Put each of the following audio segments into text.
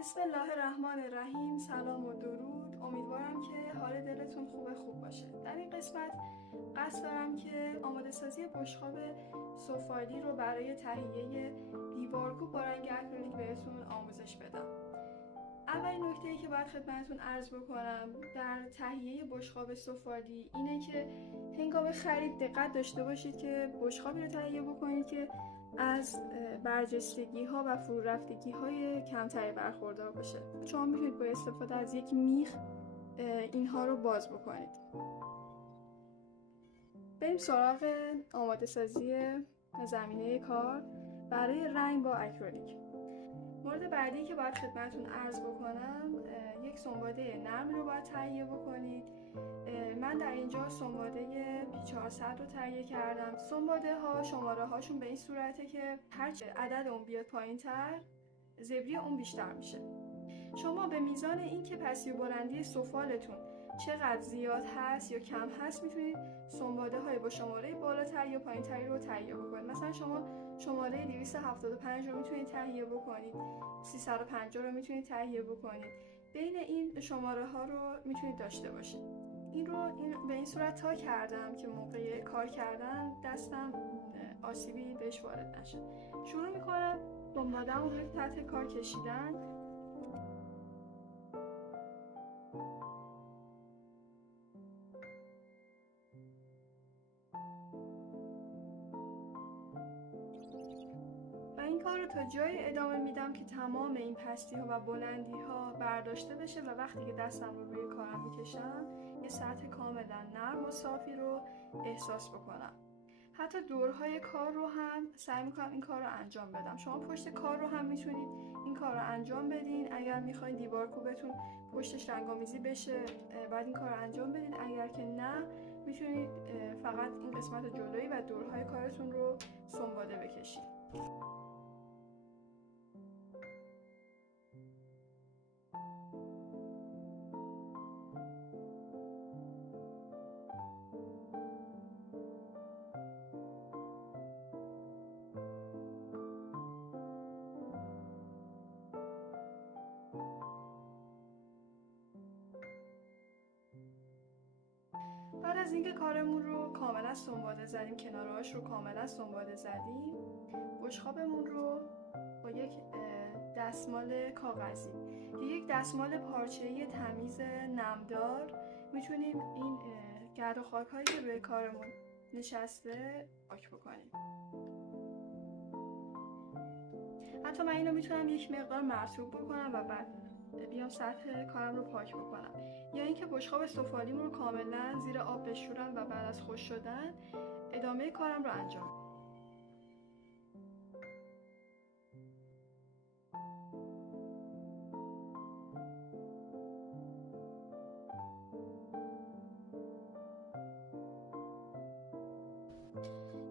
بسم الله الرحمن الرحیم. سلام و درود. امیدوارم که حال دلتون خوب باشه. در این قسمت قصد دارم که آماده سازی بشقاب سفالی رو برای تهیه دیوارکوب با رنگ اکریلیک بهتون آموزش بدم. اولین نکته‌ای که باید خدمتتون عرض بکنم در تهیه بشقاب سفالی اینه که هنگام خرید دقت داشته باشید که بشقابی رو تهیه بکنید که از برجستگی ها و فرو رفتگی های کمتری برخوردار باشه. شما میتونید با استفاده از یک میخ اینها رو باز بکنید. بریم سراغ آماده سازی زمینه کار برای رنگ با اکریلیک. مورد بعدی که باید خدمتتون عرض بکنم یک سنباده نرم رو باید تهیه بکنید. من در اینجا سنباده P400 رو تهیه کردم. سنباده ها شماره هاشون به این صورته که هرچه عدد اون بیاد پایین تر زبری اون بیشتر میشه. شما به میزان این که پسی و بلندی سفالتون چقدر زیاد هست یا کم هست میتونید سنباده های با شماره بالاتر یا پایین تری رو تهیه بکنید. مثلا شما شماره 275 رو میتونید تهیه بکنید، 350 رو میتونید تهیه بکنید. بین این شماره ها رو میتونید داشته باشید. این به این صورت تا کردم که موقع کار کردن دستم آسیبی بهش وارد نشه. شروع میکنم سنباده‌مو روی سطح کار کشیدن. و این کار رو تا جای ادامه میدم که تمام این پستی ها و بلندی ها برداشته بشه و وقتی که دستم رو روی کارم میکشم یه سطح کاملا نرم و صافی رو احساس بکنم. حتی دورهای کار رو هم سعی میکنم این کار رو انجام بدم. شما پشت کار رو هم میتونید این کار رو انجام بدین. اگر میخواین دیوارکوبتون پشتش رنگ‌آمیزی بشه بعد این کار رو انجام بدین. اگر که نه میتونید فقط این قسمت جلویی و دورهای کارتون رو سنباده بکشید. بعد از اینکه کارمون رو کاملا سنباده زدیم، کنارهاش رو کاملا سنباده زدیم، بشقابمون رو با یک دستمال کاغذی یا یک دستمال پارچه‌ای تمیز نمدار میتونیم این گرد و خاک هایی که روی کارمون نشسته پاک بکنیم. حتی من اینو میتونم یک مقدار مرطوب بکنم و بعد بیام سطح کارم رو پاک بکنم، یا اینکه بشقاب سفالیمون رو کاملا زیر آب بشورم و بعد از خشک شدن ادامه کارم رو انجام بدم.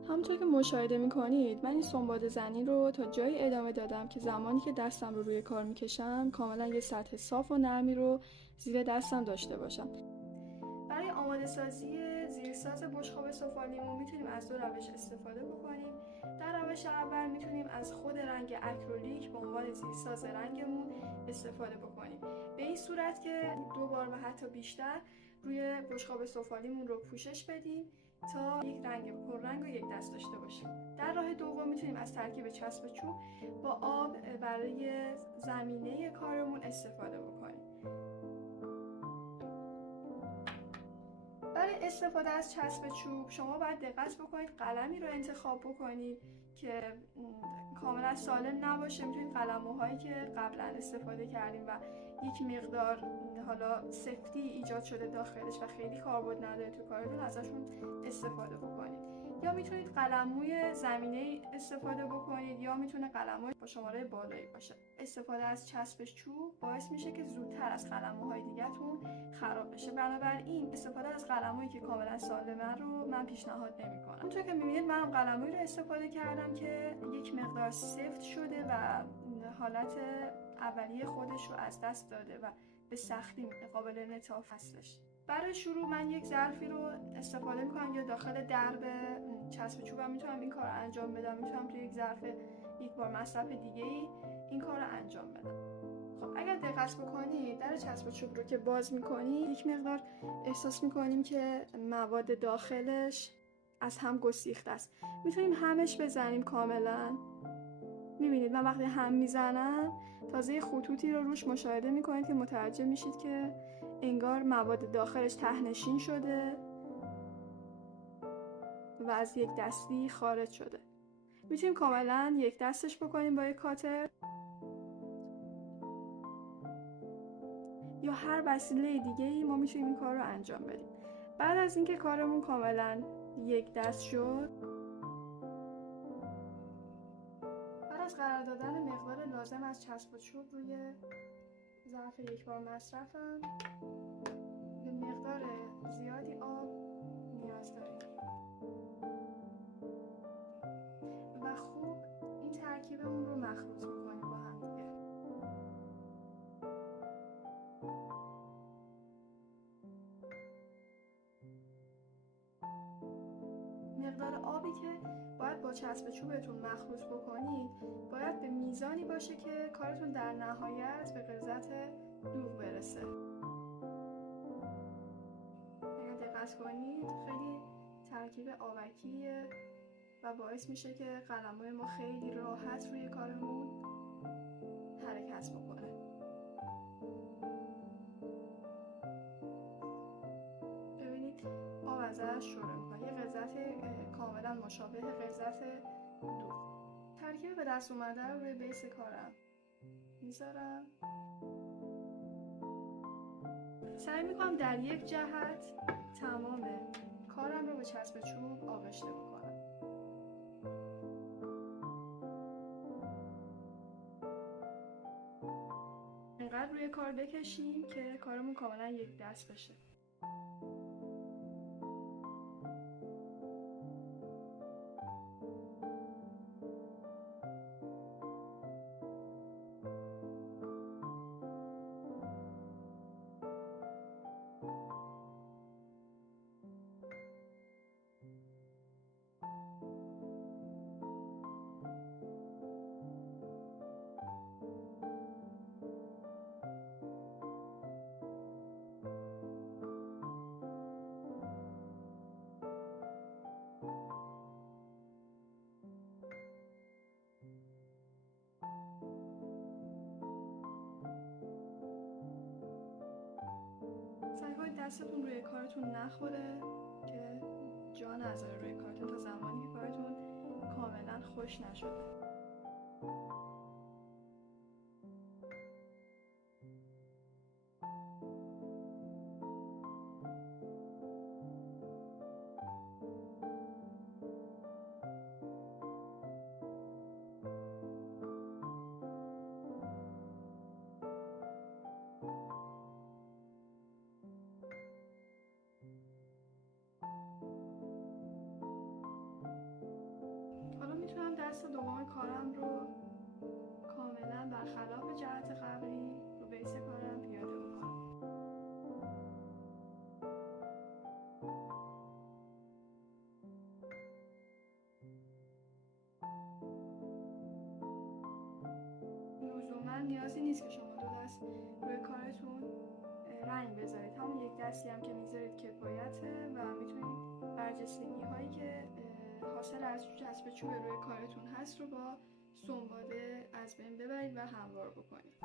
همونطور که مشاهده میکنید من این سنباده زنی رو تا جایی ادامه دادم که زمانی که دستم رو روی کار میکشم کاملا یه سطح صاف و نرمی رو زیر دستم داشته باشم. برای آماده سازی زیرساز بشقاب سفالیمون میتونیم از دو روش استفاده بکنیم. در روش اول میتونیم از خود رنگ اکریلیک به عنوان زیرساز رنگمون استفاده بکنیم، به این صورت که 2 بار و حتی بیشتر روی بشقاب سفالیمون رو پوشش بدیم تا یک رنگ پررنگ و یک دست داشته باشیم. در راه دوم میتونیم از ترکیب چسب چوب با آب برای زمینه کارمون استفاده بکنیم. برای استفاده از چسب چوب شما باید دقت بکنید قلمی رو انتخاب بکنید که کاملا سالم نباشه. میتونید قلم‌هایی که قبلا استفاده کردیم و یک مقدار حالا سفتی ایجاد شده داخلش و خیلی کاربرد نداره تو کارتون ازشون استفاده بکنید. یا میتونید قلموی زمینه استفاده بکنید یا میتونه قلموی با شماره بالایی باشه. استفاده از چسب چوب باعث میشه که زودتر از قلموهای دیگه‌تون خراب بشه. بنابراین استفاده از قلمویی که کاملا سالمه رو من پیشنهاد نمی‌کنم. اونطور که می‌بینید من قلمویی رو استفاده کردم که یک مقدار سفت شده و حالت اولیه خودش رو از دست داده و به سختی قابل انعطاف هستش. برای شروع من یک ظرفی رو استفاده میکنم یا داخل درب چسب چوبم میتونم این کار رو انجام بدم. میتونم توی یک ظرف یک بار مصرف دیگه این کار رو انجام بدم. خب اگر دقت بکنید در چسب چوب رو که باز میکنید یک مقدار احساس میکنیم که مواد داخلش از هم گسیخته است. میتونیم همش بزنیم کاملا. میبینید من وقتی هم میزنم تازه خطوطی رو روش مشاهده میکنید که متوجه میشید که انگار مواد داخلش ته‌نشین شده و از یک دستی خارج شده. میتونیم کاملا یک دستش بکنیم با یک کاتر یا هر وسیله دیگه‌ای ما میتونیم این کار رو انجام بدیم. بعد از اینکه کارمون کاملا یک دست شد، بعد از قرار دادن مقدار لازم از چسب و چوب روی ظرف یک بار مصرفم به مقدار زیادی آب نیاز داریم و خوب این ترکیبمون رو مخلوط میکنیم با هم دیگه. مقدار آبی که باید با چسب چوبتون مخلوط بکنید باید به میزانی باشه که کارتون در نهایت به غلظت دوغ برسه. اگر دقت کنید خیلی ترکیب آبکیه و باعث میشه که قلموی ما خیلی راحت روی کارمون حرکت بکنه. ببینید آب ازش شروع میکنه، یه غلظت کاملا مشابه غلظت دوغ. ترکیب به دست اومده رو روی بیس کارم میذارم. سعی میکنم در یک جهت تمام کارم رو به چسب چوب آغشته بکنم. اینقدر روی کار بکشیم که کارمون کاملا یک دست بشه. سعی کنید دستتون روی کارتون نخوره که جا نذاره روی کارتون تا زمانی که کارتون کاملا خوش نشده. حالا میتونم دست دوم کارم رو کاملا برخلاف جهت قبلی رو بیس کارم پیاده بکنم. لزوما نیازی نیست که شما دو دست روی کارتون رنگ بذارید، همون یک دستی هم که میذارید کفایته و میتونید برجستگی هایی که حاصل از چسب چوب روی کارتون هست رو با سنباده از بین ببرید و هموار بکنید.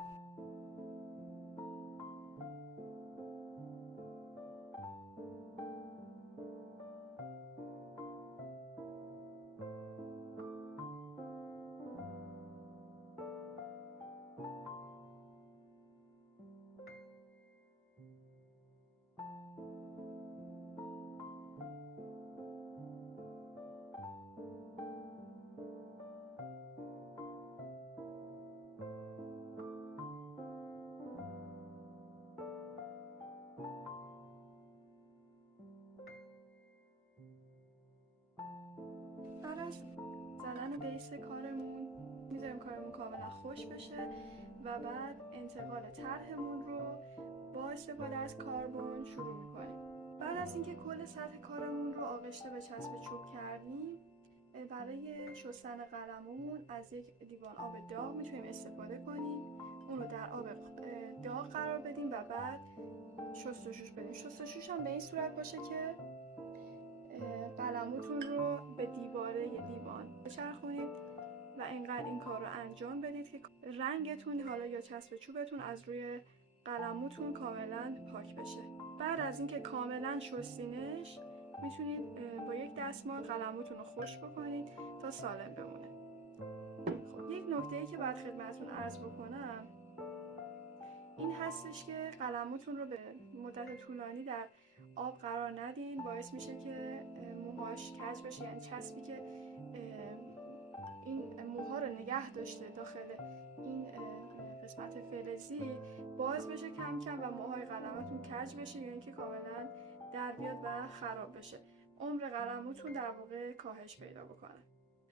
بعد از زدن بیس کارمون میذاریم کارمون کاملا خوش بشه و بعد انتقال طرحمون رو با استفاده از کاربن شروع میکنیم. بعد از اینکه کل سطح کارمون رو آغشته به چسب چوب کردیم برای شستن قلممون از یک لیوان آب داغ میتونیم استفاده کنیم. اون رو در آب بدین و بعد شستشوش بدین. شستشوش هم به این صورت باشه که قلموتون رو به دیواره لیوان بچرخونید و اینقدر این کار رو انجام بدید که رنگتون حالا یا چسب چوبتون از روی قلموتون کاملا پاک بشه. بعد از اینکه کاملا شستینش میتونید با یک دستمال قلموتون رو خشک بکنید تا سالم بمونه. خب یک نکته‌ای که باید خدمتتون عرض بکنم این هستش که قلموتون رو به مدت طولانی در آب قرار ندین، باعث میشه که موهاش کج بشه، یعنی چسبی که این موها رو نگه داشته داخل این قسمت فلزی باز بشه کم کم و موهای قلمتون کج بشه یا اینکه کاملا در بیاد و خراب بشه. عمر قلموتون در واقع کاهش پیدا بکنه.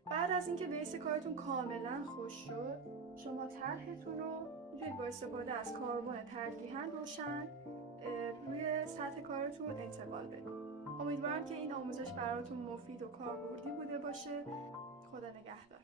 بعد از اینکه بیس کارتون کاملا خوش شد، شما طرحتون رو میتونید با استفاده از کاربن تلقیحاً روشن روی سطح کارتون انتقال بدید. امیدوارم که این آموزش براتون مفید و کاربردی بوده باشه. خدا نگهدار.